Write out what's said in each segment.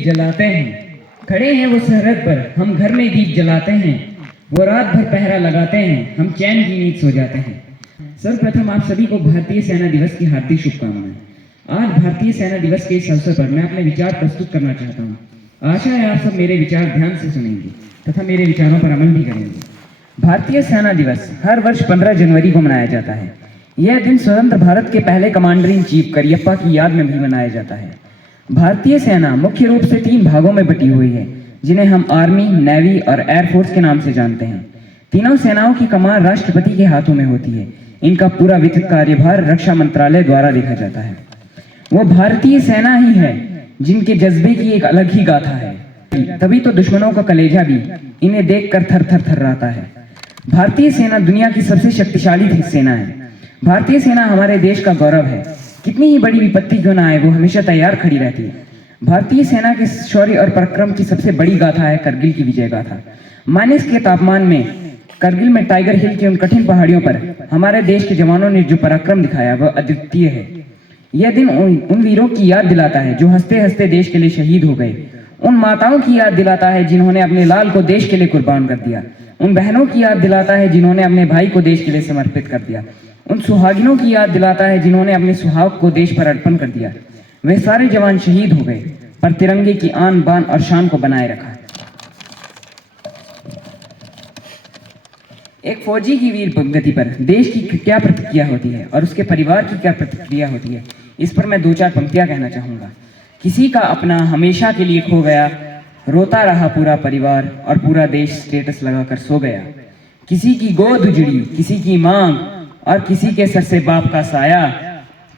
दीप जलाते हैं। खड़े हैं वो सरहद पर, हम घर में दीप जलाते हैं। वो रात भर पहरा लगाते हैं, हम चैन की नींद सो जाते हैं। सर्वप्रथम आप सभी को भारतीय सेना दिवस की हार्दिक शुभकामनाएं। आज भारतीय सेना दिवस के इस अवसर पर मैं अपने विचार प्रस्तुत करना चाहता हूँ। आशा है आप सब मेरे विचार ध्यान से सुनेंगे तथा मेरे विचारों पर अमल भी करेंगे। भारतीय सेना दिवस हर वर्ष 15 जनवरी को मनाया जाता है। यह दिन स्वतंत्र भारत के पहले कमांडर इन चीफ करियप्पा की याद में भी मनाया जाता है। भारतीय सेना मुख्य रूप से 3 भागों में बटी हुई है, जिन्हें हम आर्मी, नेवी और एयरफोर्स के नाम से जानते हैं। तीनों सेनाओं की कमान राष्ट्रपति के हाथों में होती है। इनका पूरा वित्त कार्यभार रक्षा मंत्रालय द्वारा देखा जाता है। वो भारतीय सेना ही है जिनके जज्बे की एक अलग ही गाथा है, तभी तो दुश्मनों का कलेजा भी इन्हें देखकर थर थर थर्राता है। भारतीय सेना दुनिया की सबसे शक्तिशाली सेना है। भारतीय सेना हमारे देश का गौरव है। कितनी ही बड़ी विपत्ति क्यों ना आए, वो हमेशा तैयार खड़ी रहती है। भारतीय सेना के शौर्य और पराक्रम की सबसे बड़ी गाथा है करगिल की विजय गाथा। माइनस के तापमान में करगिल में टाइगर हिल की उन कठिन पहाड़ियों पर हमारे देश के जवानों ने जो पराक्रम दिखाया वह अद्वितीय है। यह दिन उन वीरों की याद दिलाता है जो हंसते हंसते देश के लिए शहीद हो गए। उन माताओं की याद दिलाता है जिन्होंने अपने लाल को देश के लिए कुर्बान कर दिया। उन बहनों की याद दिलाता है जिन्होंने अपने भाई को देश के लिए समर्पित कर दिया। उन सुहागिनों की याद दिलाता है जिन्होंने अपने सुहाग को देश पर अर्पण कर दिया। वे सारे जवान शहीद हो गए पर तिरंगे की आन बान और शान को बनाए रखा। एक फौजी की वीर गति पर देश की क्या प्रतिक्रिया होती है और उसके परिवार की क्या प्रतिक्रिया होती है, इस पर मैं 2-4 पंक्तियां कहना चाहूंगा। किसी का अपना हमेशा के लिए खो गया, रोता रहा पूरा परिवार और पूरा देश स्टेटस लगाकर सो गया। किसी की गोद उजड़ी, किसी की मांग और किसी के सर से बाप का साया।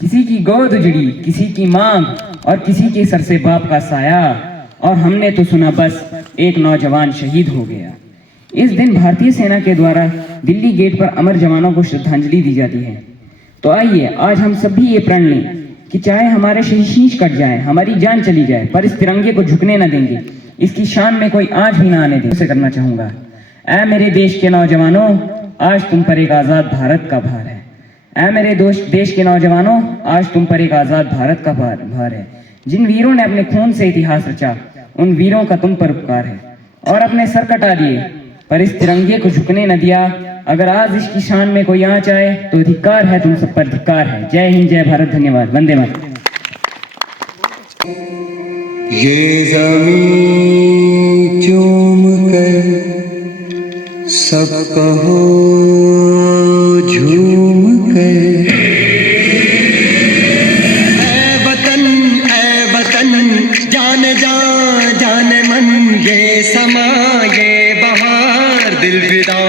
किसी की गोद उजड़ी, किसी की मांग और किसी के सर से बाप का साया। और हमने तो सुना बस एक नौजवान शहीद हो गया। इस दिन भारतीय सेना के द्वारा दिल्ली गेट पर अमर जवानों को श्रद्धांजलि दी जाती है। तो आइए आज हम सभी ये प्रण लें कि चाहे हमारे शीश कट जाए, हमारी जान चली जाए, पर इस तिरंगे को झुकने न देंगे। इसकी शान में कोई आंच भी ना आने देंगे। उसे करना चाहूंगा। ऐ मेरे देश के नौजवानों, आज तुम पर एक आजाद भारत का भार है। ऐ मेरे देश के नौजवानों, आज तुम पर एक आजाद भारत का भार है। जिन वीरों ने अपने खून से इतिहास रचा, उन वीरों का तुम पर उपकार है। और अपने सर कटा दिए पर इस तिरंगे को झुकने न दिया। अगर आज इसकी शान में कोई आंच आए तो धिक्कार है, तुम सब पर धिक्कार है। जय हिंद, जय भारत, धन्यवाद, वंदे मातरम। ये ज़मीं चूम कर सब कहो झूम कर, ऐ वतन जान जा जान मन, ये समा ये बहार दिल फिदा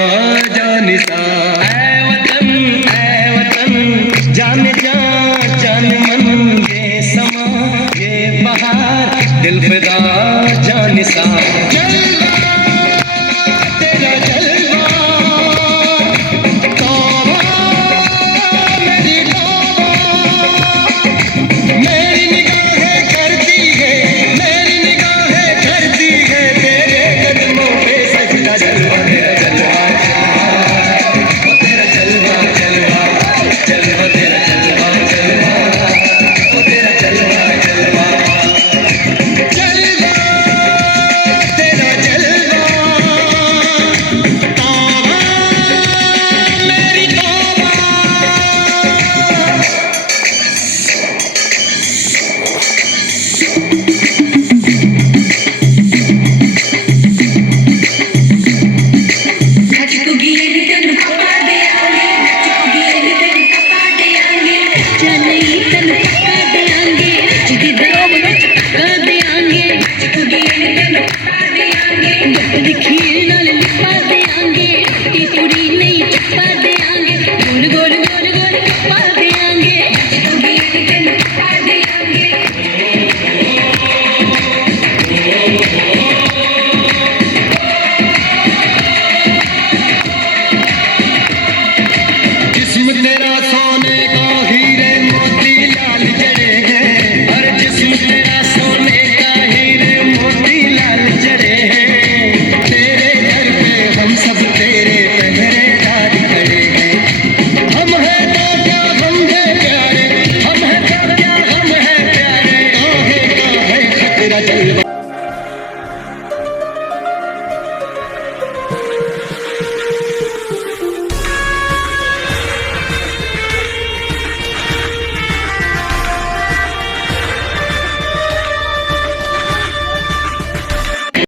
जान सा। ऐ वतन जान जा जान मन, ये समा ये बहार दिल फिदा जान सा। जलवा तेरा जलवा, तौबा मेरी तौबा, मेरी निगाहें करती है, मेरी निगाहें करती है तेरे कदमों पे सजदा। जलवा तेरा जलवा, वो तेरा जलवा जलवा जलवा, तेरा जलवा जलवा, वो तेरा जलवा जलवा, जलवा तेरा जलवा, तौबा मेरी तौबा। दिखी